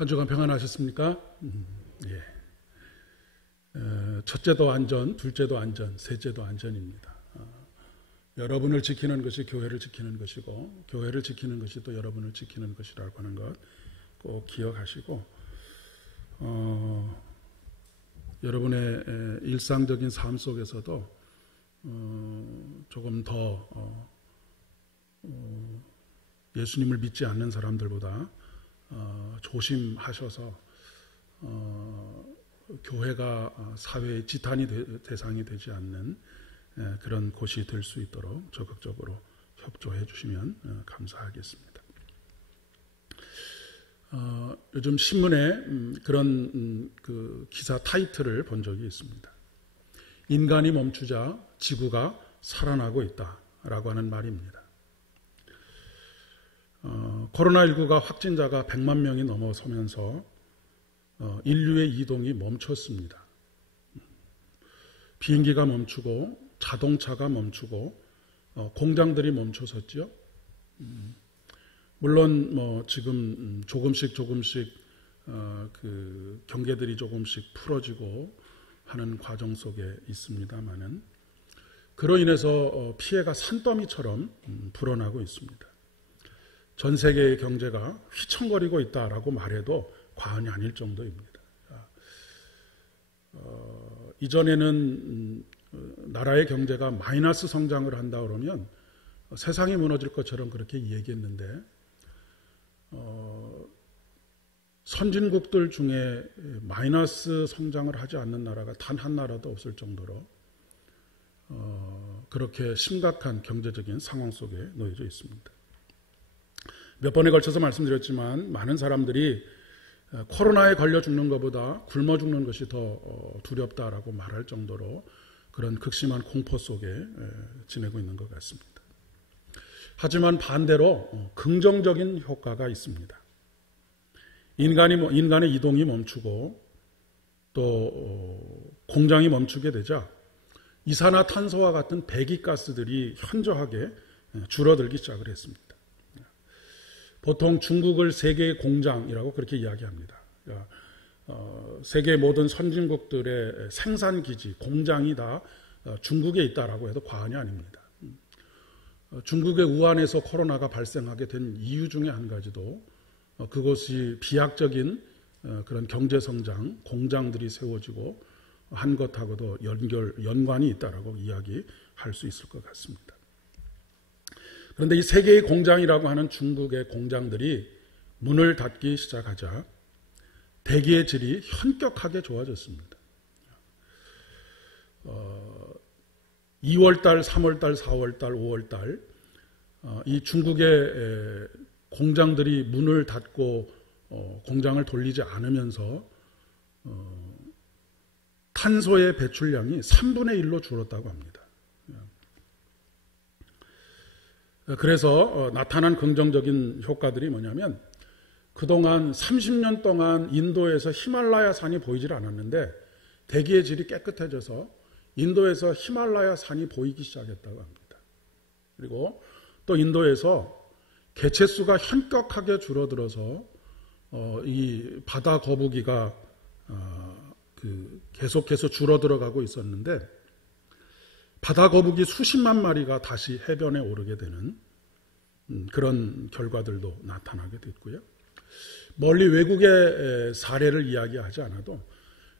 한 주간 평안하셨습니까? 예. 첫째도 안전, 둘째도 안전, 셋째도 안전입니다. 여러분을 지키는 것이 교회를 지키는 것이고, 교회를 지키는 것이 또 여러분을 지키는 것이라고 하는 것 꼭 기억하시고, 여러분의 일상적인 삶 속에서도 조금 더 예수님을 믿지 않는 사람들보다 조심하셔서 교회가 사회의 지탄이 대상이 되지 않는 그런 곳이 될 수 있도록 적극적으로 협조해 주시면 감사하겠습니다. 요즘 신문에 그런 그 기사 타이틀을 본 적이 있습니다. 인간이 멈추자 지구가 살아나고 있다라고 하는 말입니다. 코로나19가 확진자가 100만 명이 넘어서면서 인류의 이동이 멈췄습니다. 비행기가 멈추고 자동차가 멈추고 공장들이 멈춰섰죠. 물론 지금 조금씩 그 경계들이 조금씩 풀어지고 하는 과정 속에 있습니다만은 그로 인해서 피해가 산더미처럼 불어나고 있습니다. 전 세계의 경제가 휘청거리고 있다라고 말해도 과언이 아닐 정도입니다. 이전에는 나라의 경제가 마이너스 성장을 한다 그러면 세상이 무너질 것처럼 그렇게 얘기했는데 선진국들 중에 마이너스 성장을 하지 않는 나라가 단 한 나라도 없을 정도로 그렇게 심각한 경제적인 상황 속에 놓여져 있습니다. 몇 번에 걸쳐서 말씀드렸지만 많은 사람들이 코로나에 걸려 죽는 것보다 굶어 죽는 것이 더 두렵다라고 말할 정도로 그런 극심한 공포 속에 지내고 있는 것 같습니다. 하지만 반대로 긍정적인 효과가 있습니다. 인간의 이동이 멈추고 또 공장이 멈추게 되자 이산화탄소와 같은 배기가스들이 현저하게 줄어들기 시작을 했습니다. 보통 중국을 세계의 공장이라고 그렇게 이야기합니다. 세계 모든 선진국들의 생산기지, 공장이 다 중국에 있다라고 해도 과언이 아닙니다. 중국의 우한에서 코로나가 발생하게 된 이유 중에 한 가지도 그것이 비약적인 그런 경제성장, 공장들이 세워지고 한 것하고도 연관이 있다라고 이야기할 수 있을 것 같습니다. 그런데 이 세계의 공장이라고 하는 중국의 공장들이 문을 닫기 시작하자 대기의 질이 현격하게 좋아졌습니다. 2월달, 3월달, 4월달, 5월달 이 중국의 공장들이 문을 닫고 공장을 돌리지 않으면서 탄소의 배출량이 3분의 1로 줄었다고 합니다. 그래서 나타난 긍정적인 효과들이 뭐냐면 그동안 30년 동안 인도에서 히말라야 산이 보이질 않았는데 대기의 질이 깨끗해져서 인도에서 히말라야 산이 보이기 시작했다고 합니다. 그리고 또 인도에서 개체수가 현격하게 줄어들어서 이 바다 거북이가 계속해서 줄어들어가고 있었는데 바다 거북이 수십만 마리가 다시 해변에 오르게 되는 그런 결과들도 나타나게 됐고요. 멀리 외국의 사례를 이야기하지 않아도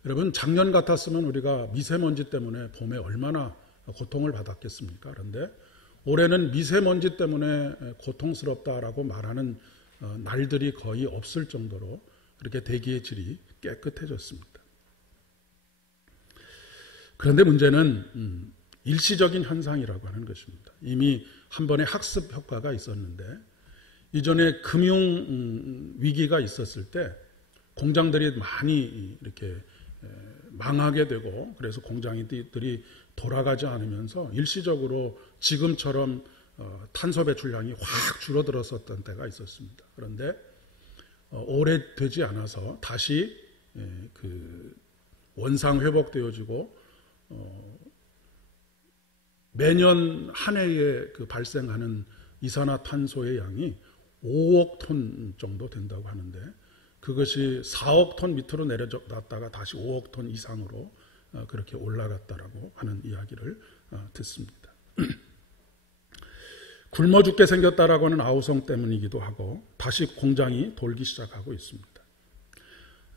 여러분 작년 같았으면 우리가 미세먼지 때문에 봄에 얼마나 고통을 받았겠습니까? 그런데 올해는 미세먼지 때문에 고통스럽다라고 말하는 날들이 거의 없을 정도로 그렇게 대기의 질이 깨끗해졌습니다. 그런데 문제는 일시적인 현상이라고 하는 것입니다. 이미 한 번의 학습 효과가 있었는데 이전에 금융 위기가 있었을 때 공장들이 많이 이렇게 망하게 되고 그래서 공장들이 돌아가지 않으면서 일시적으로 지금처럼 탄소 배출량이 확 줄어들었었던 때가 있었습니다. 그런데 오래되지 않아서 다시 그 원상 회복되어지고 매년 한 해에 그 발생하는 이산화탄소의 양이 5억 톤 정도 된다고 하는데 그것이 4억 톤 밑으로 내려놨다가 다시 5억 톤 이상으로 그렇게 올라갔다라고 하는 이야기를 듣습니다. 굶어 죽게 생겼다라고 하는 아우성 때문이기도 하고 다시 공장이 돌기 시작하고 있습니다.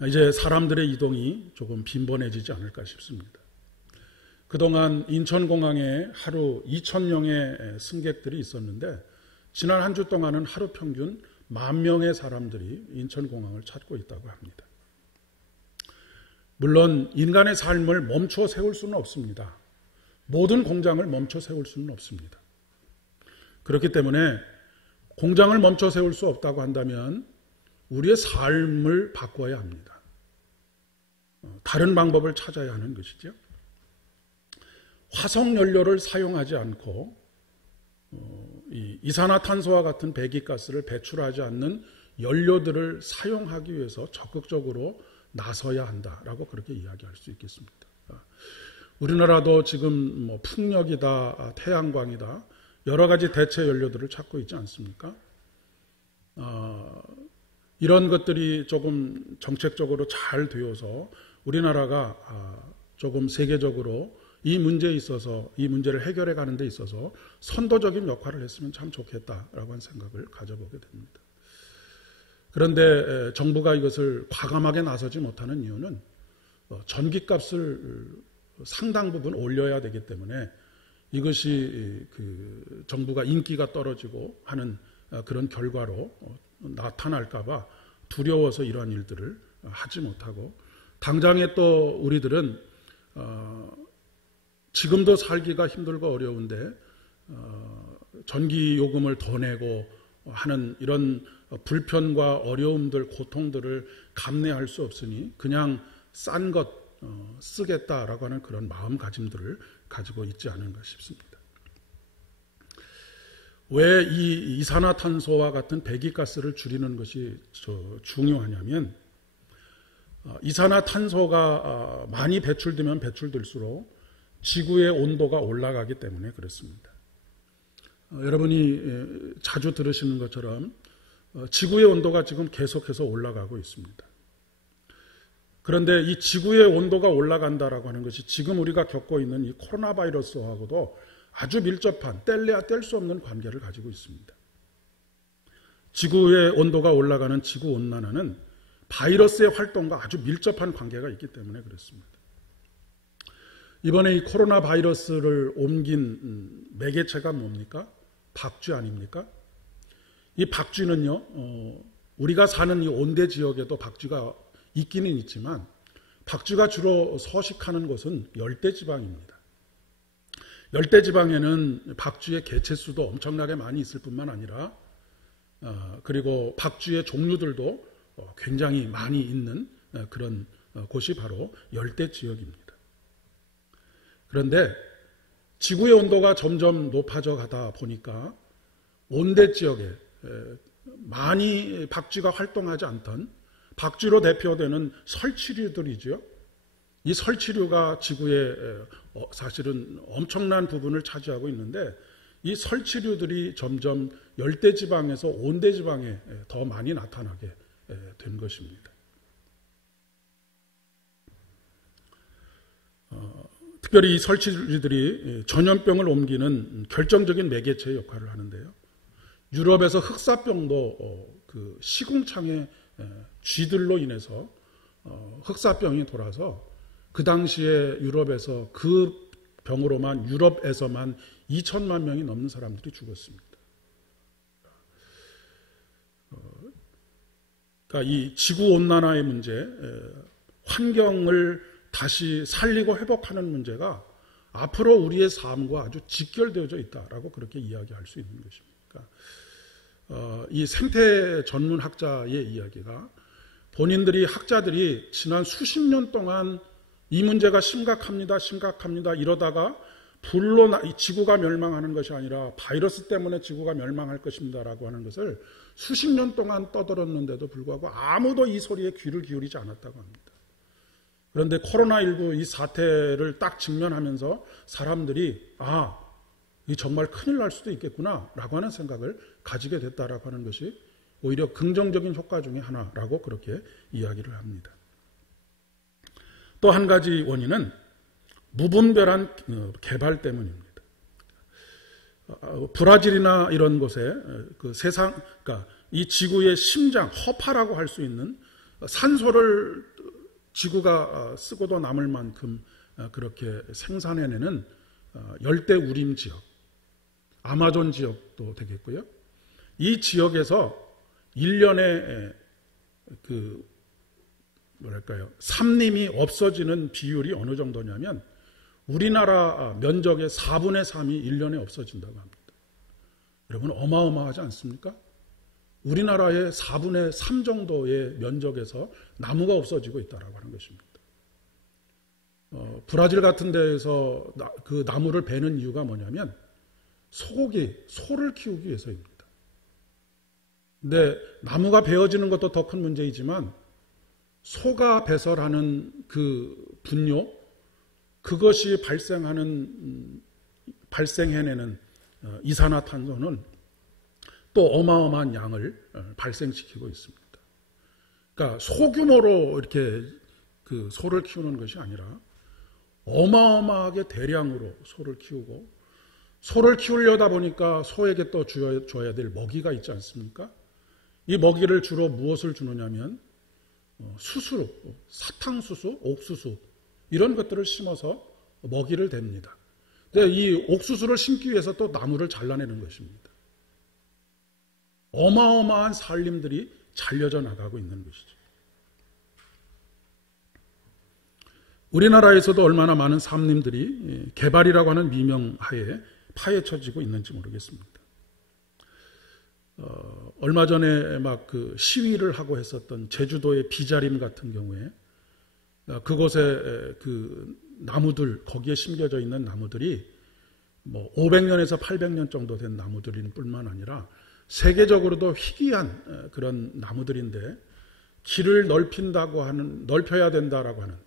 이제 사람들의 이동이 조금 빈번해지지 않을까 싶습니다. 그동안 인천공항에 하루 2,000명의 승객들이 있었는데 지난 한 주 동안은 하루 평균 10,000명의 사람들이 인천공항을 찾고 있다고 합니다. 물론 인간의 삶을 멈춰 세울 수는 없습니다. 모든 공장을 멈춰 세울 수는 없습니다. 그렇기 때문에 공장을 멈춰 세울 수 없다고 한다면 우리의 삶을 바꿔야 합니다. 다른 방법을 찾아야 하는 것이죠. 화석연료를 사용하지 않고 이산화탄소와 같은 배기가스를 배출하지 않는 연료들을 사용하기 위해서 적극적으로 나서야 한다라고 그렇게 이야기할 수 있겠습니다. 우리나라도 지금 풍력이다, 태양광이다 여러 가지 대체 연료들을 찾고 있지 않습니까? 이런 것들이 조금 정책적으로 잘 되어서 우리나라가 조금 세계적으로 이 문제에 있어서 이 문제를 해결해 가는 데 있어서 선도적인 역할을 했으면 참 좋겠다라고 하는 생각을 가져보게 됩니다. 그런데 정부가 이것을 과감하게 나서지 못하는 이유는 전기값을 상당 부분 올려야 되기 때문에 이것이 그 정부가 인기가 떨어지고 하는 그런 결과로 나타날까 봐 두려워서 이러한 일들을 하지 못하고 당장에 또 우리들은 지금도 살기가 힘들고 어려운데 전기요금을 더 내고 하는 이런 불편과 어려움들, 고통들을 감내할 수 없으니 그냥 싼 것 쓰겠다라고 하는 그런 마음가짐들을 가지고 있지 않은가 싶습니다. 왜 이 이산화탄소와 같은 배기가스를 줄이는 것이 중요하냐면 이산화탄소가 많이 배출되면 배출될수록 지구의 온도가 올라가기 때문에 그렇습니다. 여러분이 자주 들으시는 것처럼 지구의 온도가 지금 계속해서 올라가고 있습니다. 그런데 이 지구의 온도가 올라간다라고 하는 것이 지금 우리가 겪고 있는 이 코로나 바이러스하고도 아주 밀접한 뗄래야 뗄 수 없는 관계를 가지고 있습니다. 지구의 온도가 올라가는 지구온난화는 바이러스의 활동과 아주 밀접한 관계가 있기 때문에 그렇습니다. 이번에 이 코로나 바이러스를 옮긴 매개체가 뭡니까? 박쥐 아닙니까? 이 박쥐는요, 우리가 사는 이 온대 지역에도 박쥐가 있기는 있지만 박쥐가 주로 서식하는 곳은 열대지방입니다. 열대지방에는 박쥐의 개체수도 엄청나게 많이 있을 뿐만 아니라 그리고 박쥐의 종류들도 굉장히 많이 있는 그런 곳이 바로 열대지역입니다. 그런데 지구의 온도가 점점 높아져 가다 보니까 온대지역에 많이 박쥐가 활동하지 않던 박쥐로 대표되는 설치류들이죠. 이 설치류가 지구의 사실은 엄청난 부분을 차지하고 있는데 이 설치류들이 점점 열대지방에서 온대지방에 더 많이 나타나게 된 것입니다. 특별히 이 설치류들이 전염병을 옮기는 결정적인 매개체의 역할을 하는데요. 유럽에서 흑사병도 그 시궁창의 쥐들로 인해서 흑사병이 돌아서 그 당시에 유럽에서 그 병으로만 유럽에서만 2천만 명이 넘는 사람들이 죽었습니다. 그러니까 이 지구온난화의 문제, 환경을 다시 살리고 회복하는 문제가 앞으로 우리의 삶과 아주 직결되어져 있다라고 그렇게 이야기할 수 있는 것입니다. 이 생태 전문학자의 이야기가 본인들이 학자들이 지난 수십 년 동안 이 문제가 심각합니다 이러다가 불로 지구가 멸망하는 것이 아니라 바이러스 때문에 지구가 멸망할 것입니다라고 하는 것을 수십 년 동안 떠들었는데도 불구하고 아무도 이 소리에 귀를 기울이지 않았다고 합니다. 그런데 코로나19 이 사태를 딱 직면하면서 사람들이 이 정말 큰일 날 수도 있겠구나 라고 하는 생각을 가지게 됐다라고 하는 것이 오히려 긍정적인 효과 중에 하나라고 그렇게 이야기를 합니다. 또 한 가지 원인은 무분별한 개발 때문입니다. 브라질이나 이런 곳에 그 세상, 그러니까 이 지구의 심장, 허파라고 할 수 있는 산소를 지구가 쓰고도 남을 만큼 그렇게 생산해내는 열대 우림 지역, 아마존 지역도 되겠고요. 이 지역에서 1년에 산림이 없어지는 비율이 어느 정도냐면 우리나라 면적의 4분의 3이 1년에 없어진다고 합니다. 여러분 어마어마하지 않습니까? 우리나라의 4분의 3 정도의 면적에서 나무가 없어지고 있다고 하는 것입니다. 브라질 같은 데에서 그 나무를 베는 이유가 뭐냐면 소를 키우기 위해서입니다. 근데 나무가 베어지는 것도 더 큰 문제이지만 소가 배설하는 그 분뇨, 그것이 발생해내는 이산화탄소는 또 어마어마한 양을 발생시키고 있습니다. 그러니까 소규모로 이렇게 그 소를 키우는 것이 아니라 어마어마하게 대량으로 소를 키우고, 소를 키우려다 보니까 소에게 또 줘야 될 먹이가 있지 않습니까? 이 먹이를 주로 무엇을 주느냐면 수수, 사탕수수, 옥수수 이런 것들을 심어서 먹이를 댑니다. 근데 이 옥수수를 심기 위해서 또 나무를 잘라내는 것입니다. 어마어마한 산림들이 잘려져 나가고 있는 것이죠. 우리나라에서도 얼마나 많은 산림들이 개발이라고 하는 미명하에 파헤쳐지고 있는지 모르겠습니다. 얼마 전에 막 그 시위를 하고 했었던 제주도의 비자림 같은 경우에 그곳에 그 나무들, 거기에 심겨져 있는 나무들이 뭐 500년에서 800년 정도 된 나무들인 뿐만 아니라 세계적으로도 희귀한 그런 나무들인데 길을 넓혀야 된다라고 하는,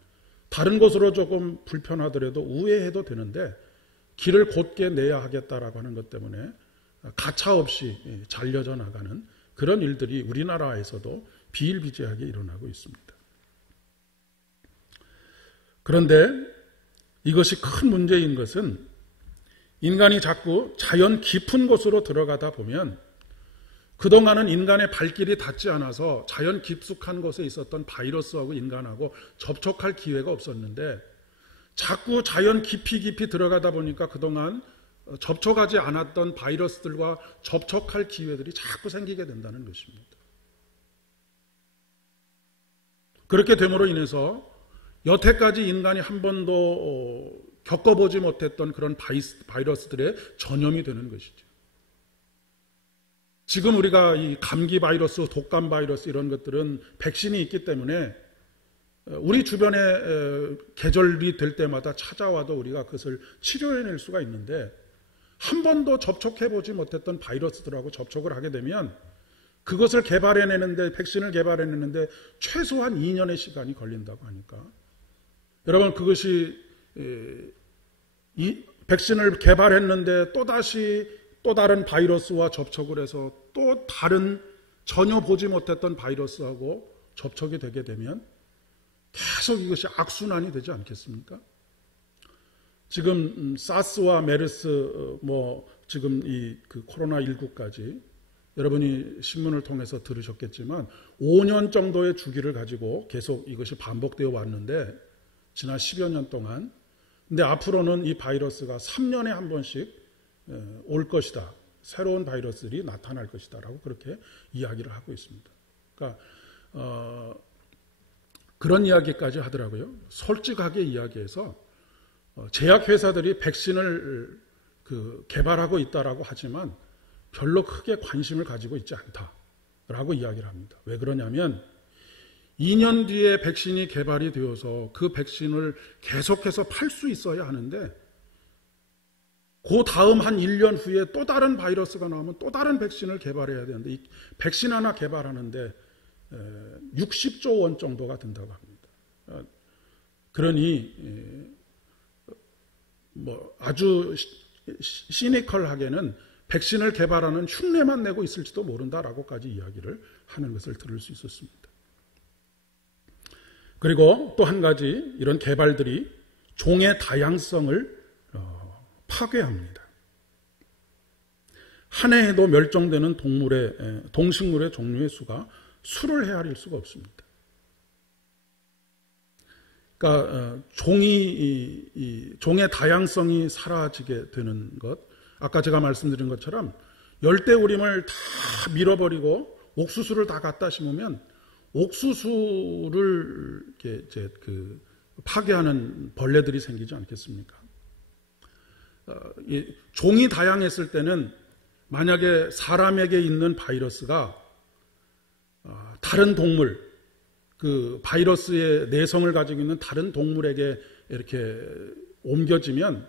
다른 곳으로 조금 불편하더라도 우회해도 되는데 길을 곧게 내야 하겠다라고 하는 것 때문에 가차없이 잘려져 나가는 그런 일들이 우리나라에서도 비일비재하게 일어나고 있습니다. 그런데 이것이 큰 문제인 것은 인간이 자꾸 자연 깊은 곳으로 들어가다 보면 그동안은 인간의 발길이 닿지 않아서 자연 깊숙한 곳에 있었던 바이러스하고 인간하고 접촉할 기회가 없었는데 자꾸 자연 깊이 들어가다 보니까 그동안 접촉하지 않았던 바이러스들과 접촉할 기회들이 자꾸 생기게 된다는 것입니다. 그렇게 됨으로 인해서 여태까지 인간이 한 번도 겪어보지 못했던 그런 바이러스들의 전염이 되는 것이죠. 지금 우리가 이 감기 바이러스, 독감 바이러스 이런 것들은 백신이 있기 때문에 우리 주변에 계절이 될 때마다 찾아와도 우리가 그것을 치료해낼 수가 있는데 한 번도 접촉해보지 못했던 바이러스들하고 접촉을 하게 되면 그것을 개발해내는데, 백신을 개발해내는데 최소한 2년의 시간이 걸린다고 하니까 여러분 그것이 이 백신을 개발했는데 또다시 또 다른 바이러스와 접촉을 해서 또 다른 전혀 보지 못했던 바이러스하고 접촉이 되게 되면 계속 이것이 악순환이 되지 않겠습니까? 지금 사스와 메르스 지금 이 그 코로나19까지 여러분이 신문을 통해서 들으셨겠지만 5년 정도의 주기를 가지고 계속 이것이 반복되어 왔는데 지난 10여 년 동안, 근데 앞으로는 이 바이러스가 3년에 한 번씩 올 것이다. 새로운 바이러스들이 나타날 것이다. 라고 그렇게 이야기를 하고 있습니다. 그러니까 그런 이야기까지 하더라고요. 솔직하게 이야기해서 제약회사들이 백신을 개발하고 있다라고 하지만 별로 크게 관심을 가지고 있지 않다라고 이야기를 합니다. 왜 그러냐면 2년 뒤에 백신이 개발이 되어서 그 백신을 계속해서 팔 수 있어야 하는데 그 다음 한 1년 후에 또 다른 바이러스가 나오면 또 다른 백신을 개발해야 되는데 이 백신 하나 개발하는데 60조 원 정도가 든다고 합니다. 그러니 아주 시니컬하게는 백신을 개발하는 흉내만 내고 있을지도 모른다라고까지 이야기를 하는 것을 들을 수 있었습니다. 그리고 또 한 가지 이런 개발들이 종의 다양성을 파괴합니다. 한 해에도 멸종되는 동식물의 종류의 수가 수를 헤아릴 수가 없습니다. 그러니까 종의 다양성이 사라지게 되는 것, 아까 제가 말씀드린 것처럼 열대우림을 다 밀어버리고 옥수수를 다 갖다 심으면 옥수수를 이제 파괴하는 벌레들이 생기지 않겠습니까? 종이 다양했을 때는 만약에 사람에게 있는 바이러스가 다른 동물, 그 바이러스의 내성을 가지고 있는 다른 동물에게 이렇게 옮겨지면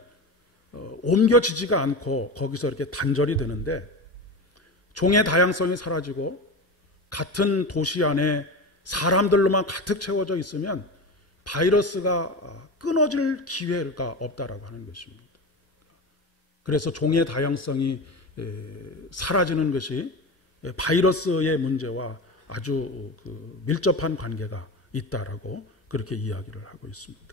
옮겨지지가 않고 거기서 이렇게 단절이 되는데, 종의 다양성이 사라지고 같은 도시 안에 사람들로만 가득 채워져 있으면 바이러스가 끊어질 기회가 없다라고 하는 것입니다. 그래서 종의 다양성이 사라지는 것이 바이러스의 문제와 아주 밀접한 관계가 있다라고 그렇게 이야기를 하고 있습니다.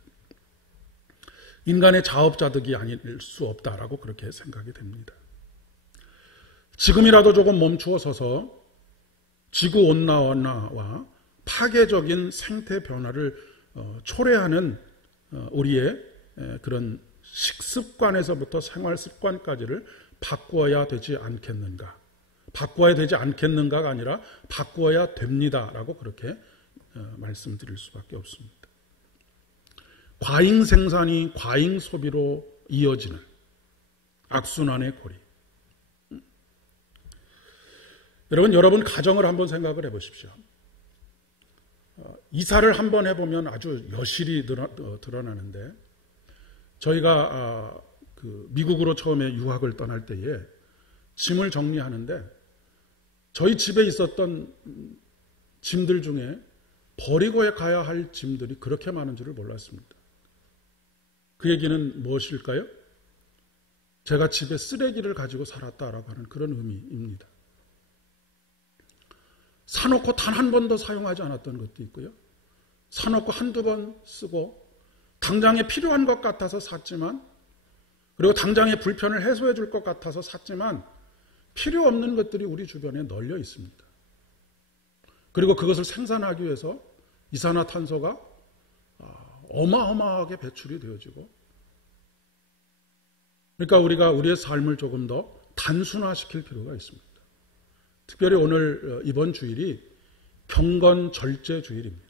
인간의 자업자득이 아닐 수 없다라고 그렇게 생각이 됩니다. 지금이라도 조금 멈추어 서서 지구온난화와 파괴적인 생태 변화를 초래하는 우리의 그런 식습관에서부터 생활습관까지를 바꾸어야 되지 않겠는가. 바꾸어야 되지 않겠는가가 아니라 바꾸어야 됩니다라고 그렇게 말씀드릴 수밖에 없습니다. 과잉 생산이 과잉 소비로 이어지는 악순환의 고리. 여러분 가정을 한번 생각을 해보십시오. 이사를 한번 해보면 아주 여실히 드러나는데, 저희가 미국으로 처음에 유학을 떠날 때에 짐을 정리하는데 저희 집에 있었던 짐들 중에 버리고 가야 할 짐들이 그렇게 많은 줄을 몰랐습니다. 그 얘기는 무엇일까요? 제가 집에 쓰레기를 가지고 살았다라고 하는 그런 의미입니다. 사놓고 단 한 번도 사용하지 않았던 것도 있고요. 사놓고 한두 번 쓰고 당장에 필요한 것 같아서 샀지만, 그리고 당장에 불편을 해소해 줄 것 같아서 샀지만 필요 없는 것들이 우리 주변에 널려 있습니다. 그리고 그것을 생산하기 위해서 이산화탄소가 어마어마하게 배출이 되어지고, 그러니까 우리가 우리의 삶을 조금 더 단순화시킬 필요가 있습니다. 특별히 오늘 이번 주일이 경건절제 주일입니다.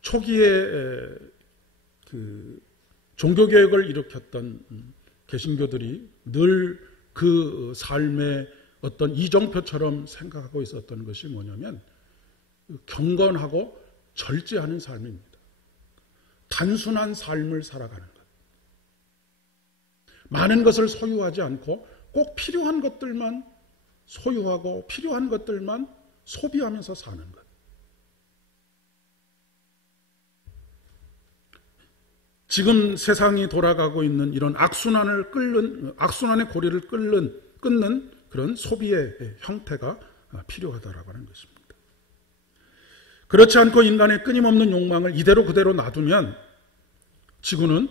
초기에 종교개혁을 일으켰던 개신교들이 늘 그 삶의 어떤 이정표처럼 생각하고 있었던 것이 뭐냐면 경건하고 절제하는 삶입니다. 단순한 삶을 살아가는 것. 많은 것을 소유하지 않고 꼭 필요한 것들만 소유하고 필요한 것들만 소비하면서 사는 것. 지금 세상이 돌아가고 있는 이런 악순환의 고리를 끊는 그런 소비의 형태가 필요하다라고 하는 것입니다. 그렇지 않고 인간의 끊임없는 욕망을 이대로 그대로 놔두면 지구는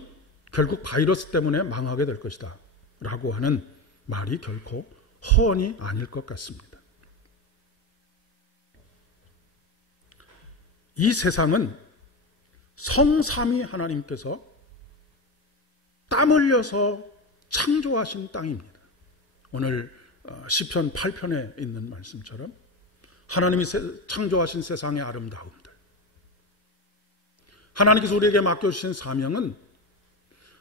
결국 바이러스 때문에 망하게 될 것이다 라고 하는 말이 결코 허언이 아닐 것 같습니다. 이 세상은 성삼위 하나님께서 땀 흘려서 창조하신 땅입니다. 오늘 시편 8편에 있는 말씀처럼 하나님이 창조하신 세상의 아름다움들, 하나님께서 우리에게 맡겨주신 사명은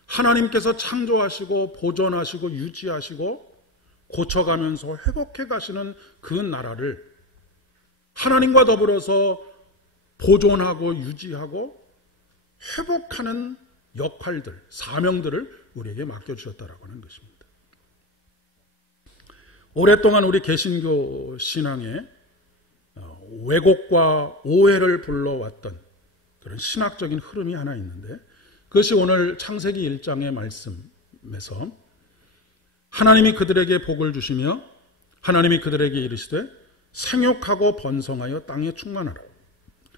하나님께서 창조하시고 보존하시고 유지하시고 고쳐가면서 회복해 가시는 그 나라를 하나님과 더불어서 보존하고 유지하고 회복하는 역할들, 사명들을 우리에게 맡겨주셨다라고 하는 것입니다. 오랫동안 우리 개신교 신앙에 왜곡과 오해를 불러왔던 그런 신학적인 흐름이 하나 있는데, 그것이 오늘 창세기 1장의 말씀에서 하나님이 그들에게 복을 주시며 하나님이 그들에게 이르시되 생육하고 번성하여 땅에 충만하라,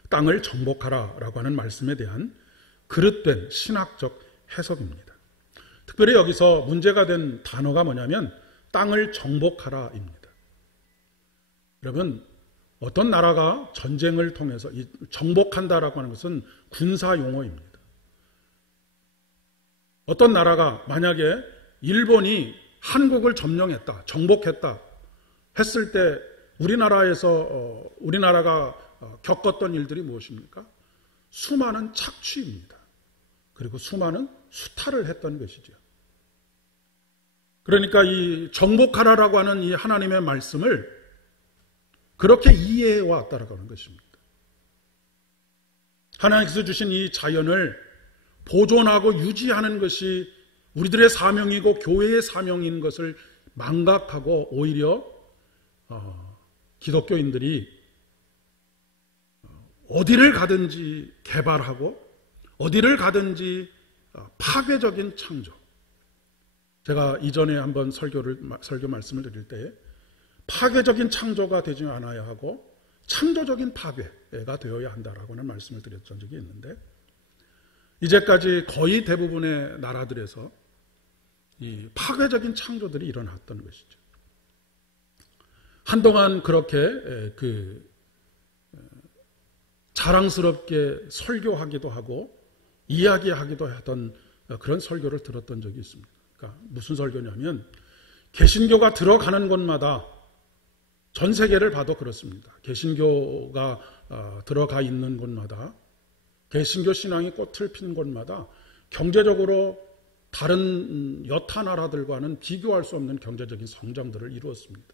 땅을 정복하라 라고 하는 말씀에 대한 그릇된 신학적 해석입니다. 특별히 여기서 문제가 된 단어가 뭐냐면 땅을 정복하라입니다. 여러분, 어떤 나라가 전쟁을 통해서 정복한다라고 하는 것은 군사 용어입니다. 어떤 나라가 만약에 일본이 한국을 점령했다, 정복했다 했을 때 우리나라가 겪었던 일들이 무엇입니까? 수많은 착취입니다. 그리고 수많은 수탈을 했던 것이죠. 그러니까 이 정복하라라고 하는 이 하나님의 말씀을 그렇게 이해해 왔다라고 하는 것입니다. 하나님께서 주신 이 자연을 보존하고 유지하는 것이 우리들의 사명이고 교회의 사명인 것을 망각하고 오히려 기독교인들이 어디를 가든지 개발하고 어디를 가든지 파괴적인 창조. 제가 이전에 한번 설교 말씀을 드릴 때에 파괴적인 창조가 되지 않아야 하고 창조적인 파괴가 되어야 한다라고 하는 말씀을 드렸던 적이 있는데, 이제까지 거의 대부분의 나라들에서 이 파괴적인 창조들이 일어났던 것이죠. 한동안 그렇게 자랑스럽게 설교하기도 하고 이야기하기도 하던 그런 설교를 들었던 적이 있습니다. 그러니까 무슨 설교냐면, 개신교가 들어가는 곳마다, 전 세계를 봐도 그렇습니다. 개신교가 들어가 있는 곳마다, 개신교 신앙이 꽃을 핀 곳마다 경제적으로 다른 여타 나라들과는 비교할 수 없는 경제적인 성장들을 이루었습니다.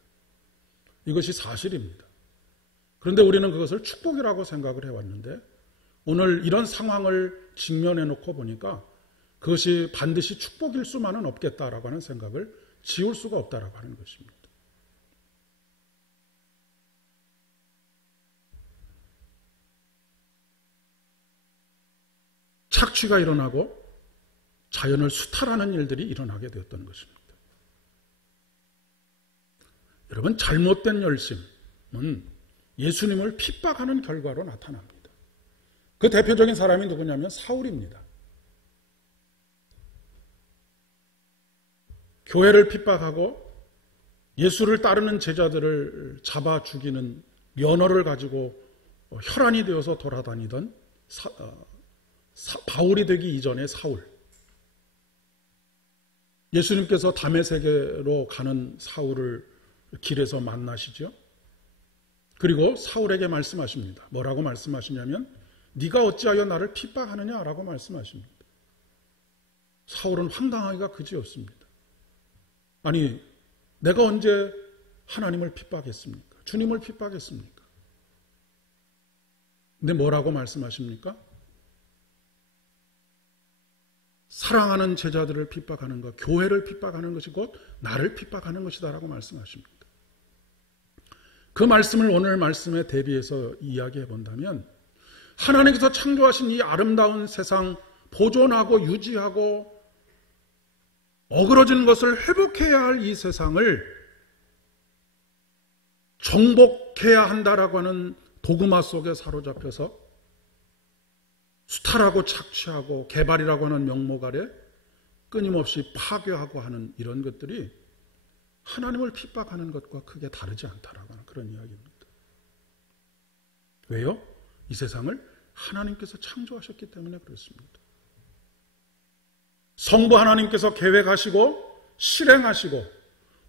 이것이 사실입니다. 그런데 우리는 그것을 축복이라고 생각을 해왔는데, 오늘 이런 상황을 직면해 놓고 보니까 그것이 반드시 축복일 수만은 없겠다라고 하는 생각을 지울 수가 없다라고 하는 것입니다. 착취가 일어나고 자연을 수탈하는 일들이 일어나게 되었던 것입니다. 여러분, 잘못된 열심은 예수님을 핍박하는 결과로 나타납니다. 그 대표적인 사람이 누구냐면 사울입니다. 교회를 핍박하고 예수를 따르는 제자들을 잡아 죽이는 면허를 가지고 혈안이 되어서 돌아다니던 바울이 되기 이전의 사울. 예수님께서 다메섹으로 가는 사울을 길에서 만나시죠. 그리고 사울에게 말씀하십니다. 뭐라고 말씀하시냐면, 네가 어찌하여 나를 핍박하느냐라고 말씀하십니다. 사울은 황당하기가 그지없습니다. 아니, 내가 언제 하나님을 핍박했습니까? 주님을 핍박했습니까? 근데 뭐라고 말씀하십니까? 사랑하는 제자들을 핍박하는 것, 교회를 핍박하는 것이 곧 나를 핍박하는 것이다라고 말씀하십니다. 그 말씀을 오늘 말씀에 대비해서 이야기해 본다면, 하나님께서 창조하신 이 아름다운 세상 보존하고 유지하고 어그러진 것을 회복해야 할 이 세상을 정복해야 한다라고 하는 도그마 속에 사로잡혀서 수탈하고 착취하고 개발이라고 하는 명목 아래 끊임없이 파괴하고 하는 이런 것들이 하나님을 핍박하는 것과 크게 다르지 않다라고 하는 그런 이야기입니다. 왜요? 이 세상을 하나님께서 창조하셨기 때문에 그렇습니다. 성부 하나님께서 계획하시고 실행하시고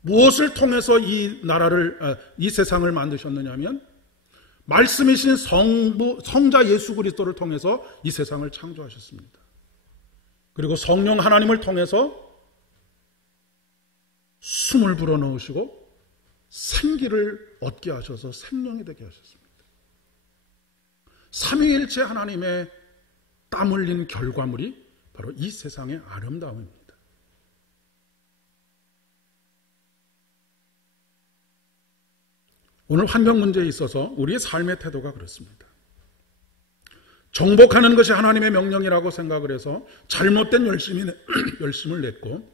무엇을 통해서 이 세상을 만드셨느냐면, 말씀이신 성자 예수 그리스도를 통해서 이 세상을 창조하셨습니다. 그리고 성령 하나님을 통해서 숨을 불어넣으시고 생기를 얻게 하셔서 생명이 되게 하셨습니다. 삼위일체 하나님의 땀 흘린 결과물이 바로 이 세상의 아름다움입니다. 오늘 환경 문제에 있어서 우리의 삶의 태도가 그렇습니다. 정복하는 것이 하나님의 명령이라고 생각을 해서 잘못된 열심을 냈고,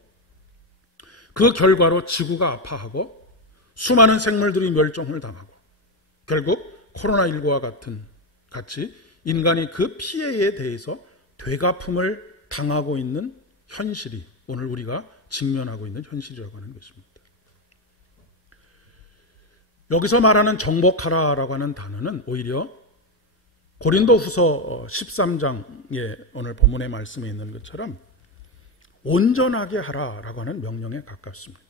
그 결과로 지구가 아파하고 수많은 생물들이 멸종을 당하고 결국 코로나19와 같이 인간이 그 피해에 대해서 되갚음을 당하고 있는 현실이 오늘 우리가 직면하고 있는 현실이라고 하는 것입니다. 여기서 말하는 정복하라라고 하는 단어는 오히려 고린도후서 13장의 오늘 본문의 말씀에 있는 것처럼 온전하게 하라라고 하는 명령에 가깝습니다.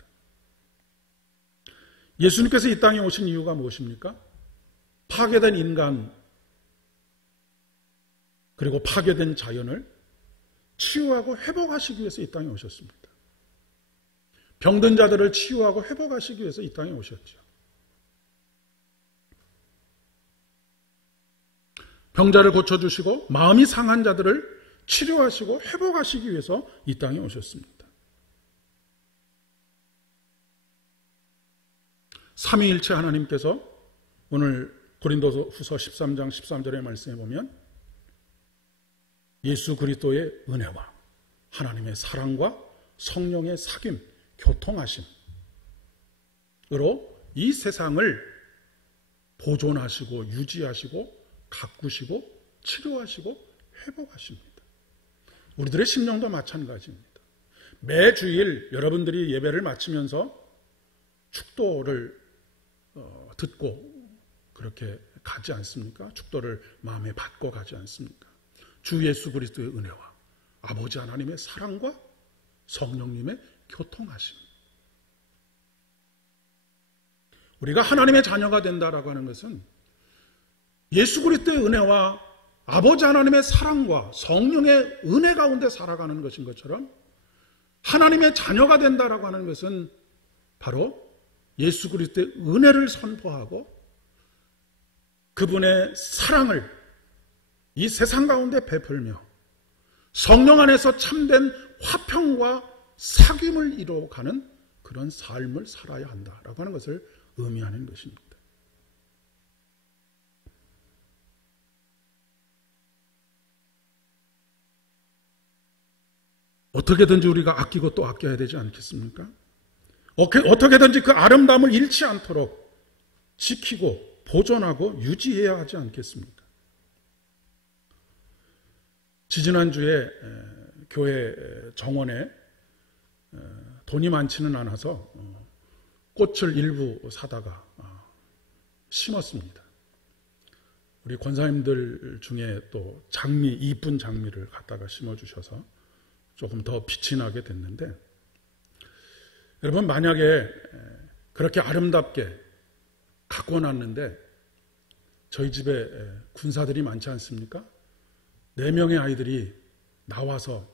예수님께서 이 땅에 오신 이유가 무엇입니까? 파괴된 인간 그리고 파괴된 자연을 치유하고 회복하시기 위해서 이 땅에 오셨습니다. 병든 자들을 치유하고 회복하시기 위해서 이 땅에 오셨죠. 병자를 고쳐주시고 마음이 상한 자들을 치료하시고 회복하시기 위해서 이 땅에 오셨습니다. 삼위일체 하나님께서 오늘 고린도후서 13장 13절의 말씀에 보면 예수 그리스도의 은혜와 하나님의 사랑과 성령의 사귐, 교통하심으로 이 세상을 보존하시고 유지하시고 가꾸시고 치료하시고 회복하십니다. 우리들의 심령도 마찬가지입니다. 매주일 여러분들이 예배를 마치면서 축도를 듣고 그렇게 가지 않습니까? 축도를 마음에 받고 가지 않습니까? 주 예수 그리스도의 은혜와 아버지 하나님의 사랑과 성령님의 교통하심. 우리가 하나님의 자녀가 된다라고 하는 것은 예수 그리스도의 은혜와 아버지 하나님의 사랑과 성령의 은혜 가운데 살아가는 것인 것처럼 하나님의 자녀가 된다라고 하는 것은 바로 예수 그리스도의 은혜를 선포하고 그분의 사랑을 이 세상 가운데 베풀며 성령 안에서 참된 화평과 사귐을 이루어가는 그런 삶을 살아야 한다라고 하는 것을 의미하는 것입니다. 어떻게든지 우리가 아끼고 또 아껴야 되지 않겠습니까? 어떻게든지 그 아름다움을 잃지 않도록 지키고 보존하고 유지해야 하지 않겠습니까? 지지난주에 교회 정원에 돈이 많지는 않아서 꽃을 일부 사다가 심었습니다. 우리 권사님들 중에 또 이쁜 장미를 갖다가 심어주셔서 조금 더 빛이 나게 됐는데, 여러분 만약에 그렇게 아름답게 갖고 놨는데 저희 집에 군사들이 많지 않습니까? 4명의 아이들이 나와서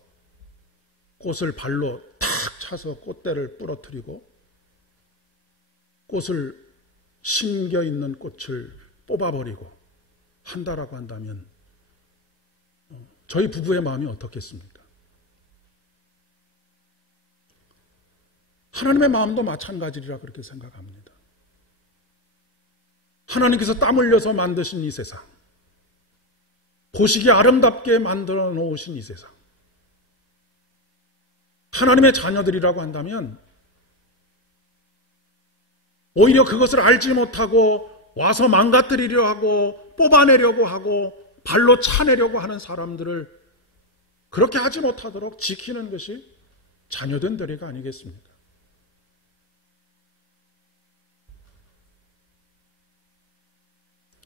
꽃을 발로 탁 차서 꽃대를 부러뜨리고 꽃을 심겨 있는 꽃을 뽑아버리고 한다라고 한다면 저희 부부의 마음이 어떻겠습니까? 하나님의 마음도 마찬가지리라 그렇게 생각합니다. 하나님께서 땀 흘려서 만드신 이 세상, 보시기 아름답게 만들어 놓으신 이 세상, 하나님의 자녀들이라고 한다면 오히려 그것을 알지 못하고 와서 망가뜨리려 하고 뽑아내려고 하고 발로 차내려고 하는 사람들을 그렇게 하지 못하도록 지키는 것이 자녀된 도리가 아니겠습니까?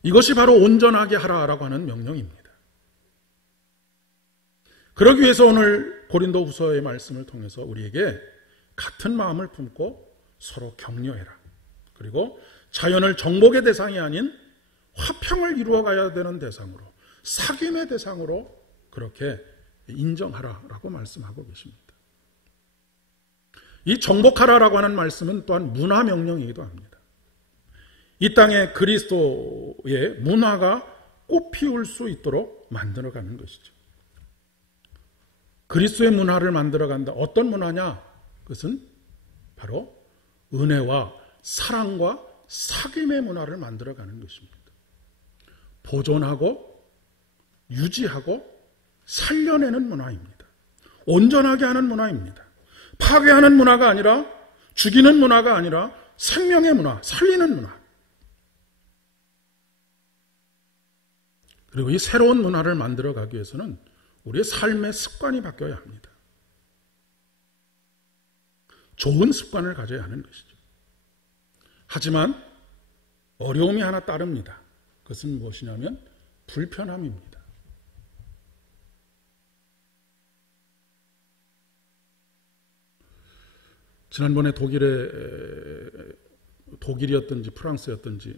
이것이 바로 온전하게 하라라고 하는 명령입니다. 그러기 위해서 오늘 고린도후서의 말씀을 통해서 우리에게 같은 마음을 품고 서로 격려해라. 그리고 자연을 정복의 대상이 아닌 화평을 이루어가야 되는 대상으로, 사귐의 대상으로 그렇게 인정하라라고 말씀하고 계십니다. 이 정복하라라고 하는 말씀은 또한 문화 명령이기도 합니다. 이 땅에 그리스도의 문화가 꽃피울 수 있도록 만들어가는 것이죠. 그리스도의 문화를 만들어간다. 어떤 문화냐? 그것은 바로 은혜와 사랑과 사귐의 문화를 만들어가는 것입니다. 보존하고 유지하고 살려내는 문화입니다. 온전하게 하는 문화입니다. 파괴하는 문화가 아니라 죽이는 문화가 아니라 생명의 문화, 살리는 문화. 그리고 이 새로운 문화를 만들어가기 위해서는 우리의 삶의 습관이 바뀌어야 합니다. 좋은 습관을 가져야 하는 것이죠. 하지만 어려움이 하나 따릅니다. 그것은 무엇이냐면 불편함입니다. 지난번에 독일이었든지 프랑스였든지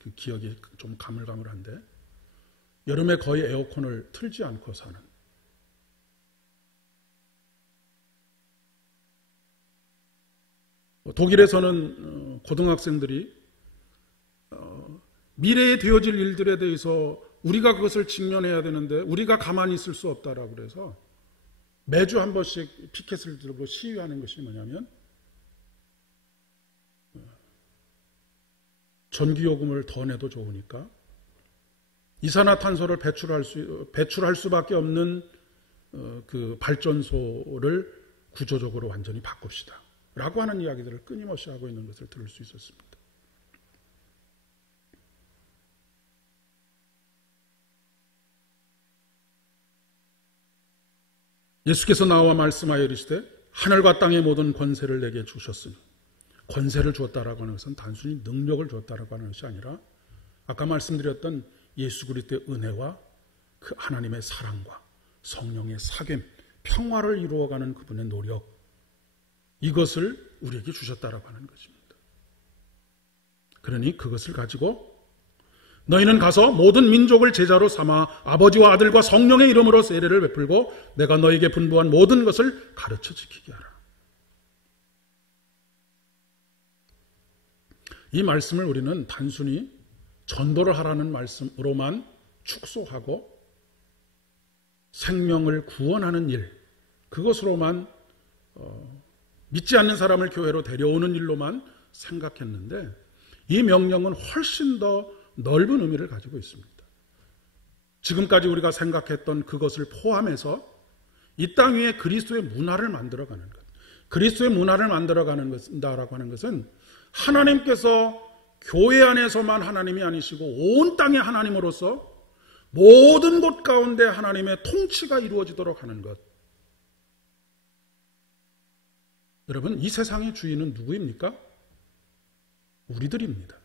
그 기억이 좀 가물가물한데 여름에 거의 에어컨을 틀지 않고 사는, 독일에서는 고등학생들이 미래에 되어질 일들에 대해서 우리가 그것을 직면해야 되는데 우리가 가만히 있을 수 없다라고 그래서 매주 한 번씩 피켓을 들고 시위하는 것이 뭐냐면 전기요금을 더 내도 좋으니까 이산화탄소를 배출할 수밖에 없는 그 발전소를 구조적으로 완전히 바꿉시다 라고 하는 이야기들을 끊임없이 하고 있는 것을 들을 수 있었습니다. 예수께서 나와 말씀하여 이르시되 하늘과 땅의 모든 권세를 내게 주셨으니, 권세를 주었다라고 하는 것은 단순히 능력을 주었다라고 하는 것이 아니라 아까 말씀드렸던 예수 그리스도의 은혜와 그 하나님의 사랑과 성령의 사귐, 평화를 이루어가는 그분의 노력, 이것을 우리에게 주셨다라고 하는 것입니다. 그러니 그것을 가지고 너희는 가서 모든 민족을 제자로 삼아 아버지와 아들과 성령의 이름으로 세례를 베풀고 내가 너희에게 분부한 모든 것을 가르쳐 지키게 하라. 이 말씀을 우리는 단순히 전도를 하라는 말씀으로만 축소하고 생명을 구원하는 일, 그것으로만 믿지 않는 사람을 교회로 데려오는 일로만 생각했는데 이 명령은 훨씬 더 넓은 의미를 가지고 있습니다. 지금까지 우리가 생각했던 그것을 포함해서 이 땅 위에 그리스도의 문화를 만들어가는 것, 그리스도의 문화를 만들어가는 것이다라고 하는 것은 하나님께서 교회 안에서만 하나님이 아니시고 온 땅의 하나님으로서 모든 곳 가운데 하나님의 통치가 이루어지도록 하는 것. 여러분, 이 세상의 주인은 누구입니까? 우리들입니다.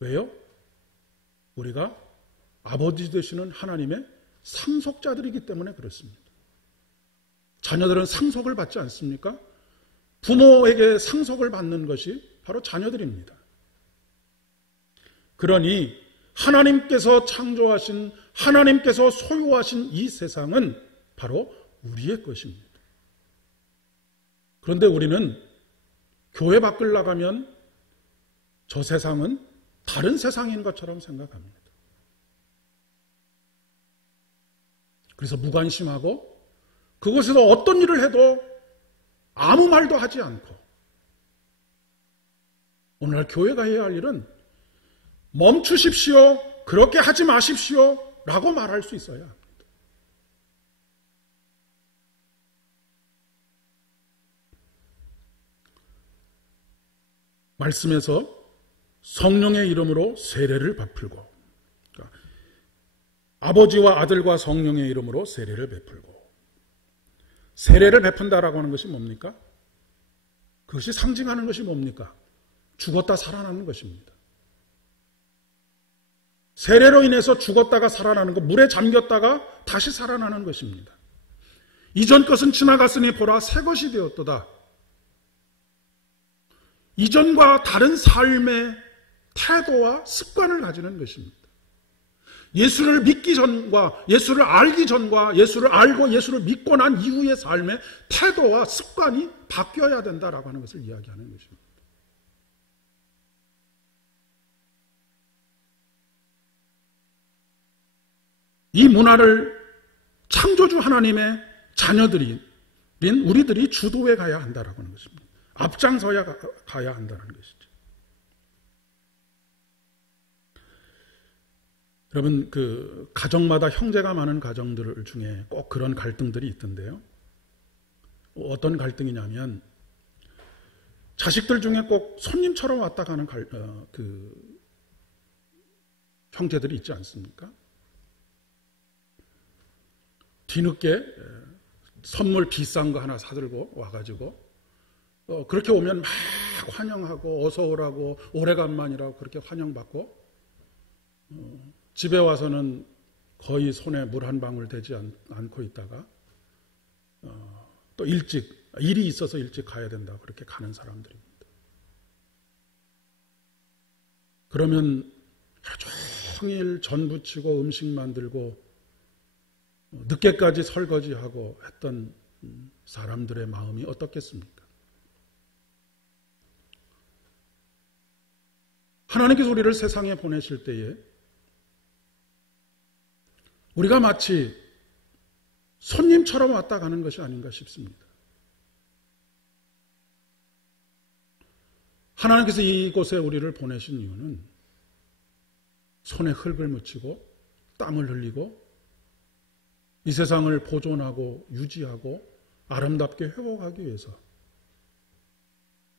왜요? 우리가 아버지 되시는 하나님의 상속자들이기 때문에 그렇습니다. 자녀들은 상속을 받지 않습니까? 부모에게 상속을 받는 것이 바로 자녀들입니다. 그러니 하나님께서 창조하신, 하나님께서 소유하신 이 세상은 바로 우리의 것입니다. 그런데 우리는 교회 밖을 나가면 저 세상은 다른 세상인 것처럼 생각합니다. 그래서 무관심하고 그곳에서 어떤 일을 해도 아무 말도 하지 않고, 오늘날 교회가 해야 할 일은 멈추십시오, 그렇게 하지 마십시오 라고 말할 수 있어야 합니다. 말씀에서 성령의 이름으로 세례를 베풀고, 그러니까 아버지와 아들과 성령의 이름으로 세례를 베풀고, 세례를 베푼다라고 하는 것이 뭡니까? 그것이 상징하는 것이 뭡니까? 죽었다 살아나는 것입니다. 세례로 인해서 죽었다가 살아나는 것, 물에 잠겼다가 다시 살아나는 것입니다. 이전 것은 지나갔으니 보라 새 것이 되었도다. 이전과 다른 삶의 태도와 습관을 가지는 것입니다. 예수를 믿기 전과 예수를 알기 전과 예수를 알고 예수를 믿고 난 이후의 삶의 태도와 습관이 바뀌어야 된다라고 하는 것을 이야기하는 것입니다. 이 문화를 창조주 하나님의 자녀들인 우리들이 주도해 가야 한다라고 하는 것입니다. 앞장서야 가야 한다는 것이죠. 여러분, 그 가정마다 형제가 많은 가정들 중에 꼭 그런 갈등들이 있던데요. 어떤 갈등이냐면 자식들 중에 꼭 손님처럼 왔다 가는 형제들이 있지 않습니까? 뒤늦게 선물 비싼 거 하나 사들고 와가지고 그렇게 오면 막 환영하고 어서 오라고 오래간만이라고 그렇게 환영받고 집에 와서는 거의 손에 물 한 방울 대지 않고 있다가 또 일이 있어서 일찍 가야 된다고 그렇게 가는 사람들입니다. 그러면 하루 종일 전 부치고 음식 만들고 늦게까지 설거지하고 했던 사람들의 마음이 어떻겠습니까? 하나님께서 우리를 세상에 보내실 때에 우리가 마치 손님처럼 왔다 가는 것이 아닌가 싶습니다. 하나님께서 이곳에 우리를 보내신 이유는 손에 흙을 묻히고 땀을 흘리고 이 세상을 보존하고 유지하고 아름답게 회복하기 위해서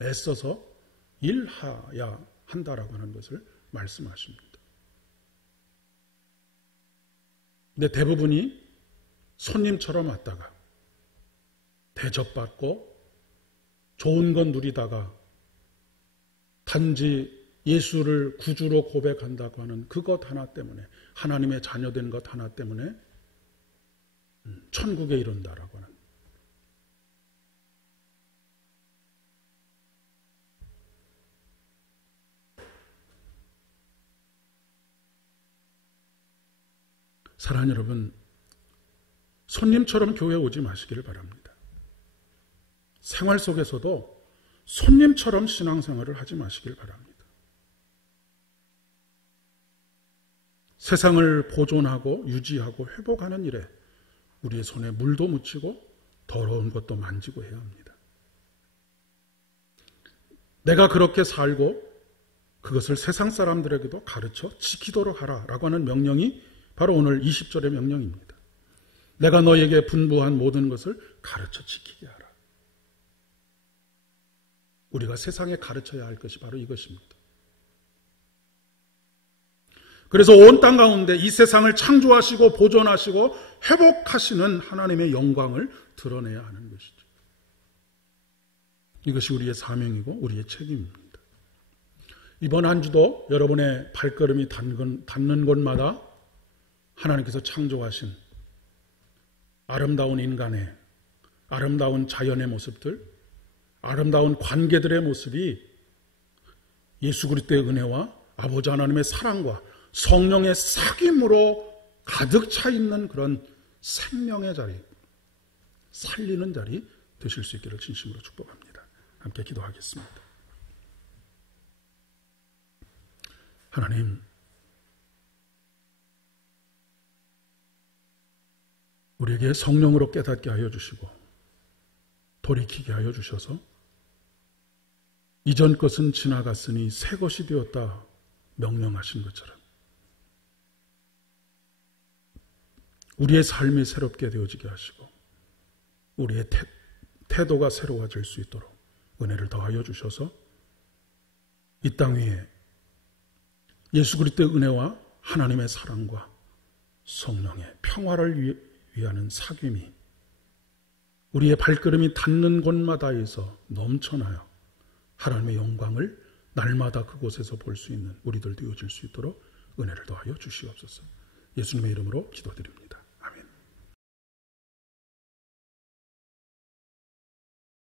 애써서 일해야 한다라고 하는 것을 말씀하십니다. 근데 대부분이 손님처럼 왔다가 대접받고 좋은 건 누리다가 단지 예수를 구주로 고백한다고 하는 그것 하나 때문에 하나님의 자녀된 것 하나 때문에 천국에 이른다라고 하는 사랑하는 여러분, 손님처럼 교회에 오지 마시기를 바랍니다. 생활 속에서도 손님처럼 신앙생활을 하지 마시길 바랍니다. 세상을 보존하고 유지하고 회복하는 일에 우리의 손에 물도 묻히고 더러운 것도 만지고 해야 합니다. 내가 그렇게 살고 그것을 세상 사람들에게도 가르쳐 지키도록 하라라고 하는 명령이 바로 오늘 20절의 명령입니다. 내가 너에게 분부한 모든 것을 가르쳐 지키게 하라. 우리가 세상에 가르쳐야 할 것이 바로 이것입니다. 그래서 온 땅 가운데 이 세상을 창조하시고 보존하시고 회복하시는 하나님의 영광을 드러내야 하는 것이죠. 이것이 우리의 사명이고 우리의 책임입니다. 이번 한 주도 여러분의 발걸음이 닿는 곳마다 하나님께서 창조하신 아름다운 인간의 아름다운 자연의 모습들, 아름다운 관계들의 모습이 예수 그리스도의 은혜와 아버지 하나님의 사랑과 성령의 사귐으로 가득 차 있는 그런 생명의 자리, 살리는 자리 되실 수 있기를 진심으로 축복합니다. 함께 기도하겠습니다. 하나님, 우리에게 성령으로 깨닫게 하여 주시고 돌이키게 하여 주셔서 이전 것은 지나갔으니 새 것이 되었다 명령하신 것처럼 우리의 삶이 새롭게 되어지게 하시고 우리의 태도가 새로워질 수 있도록 은혜를 더하여 주셔서 이 땅 위에 예수 그리스도의 은혜와 하나님의 사랑과 성령의 평화를 위하는 사귐이 우리의 발걸음이 닿는 곳마다에서 넘쳐나요. 하나님의 영광을 날마다 그곳에서 볼 수 있는 우리들 되어질 수 있도록 은혜를 더하여 주시옵소서. 예수님의 이름으로 기도드립니다.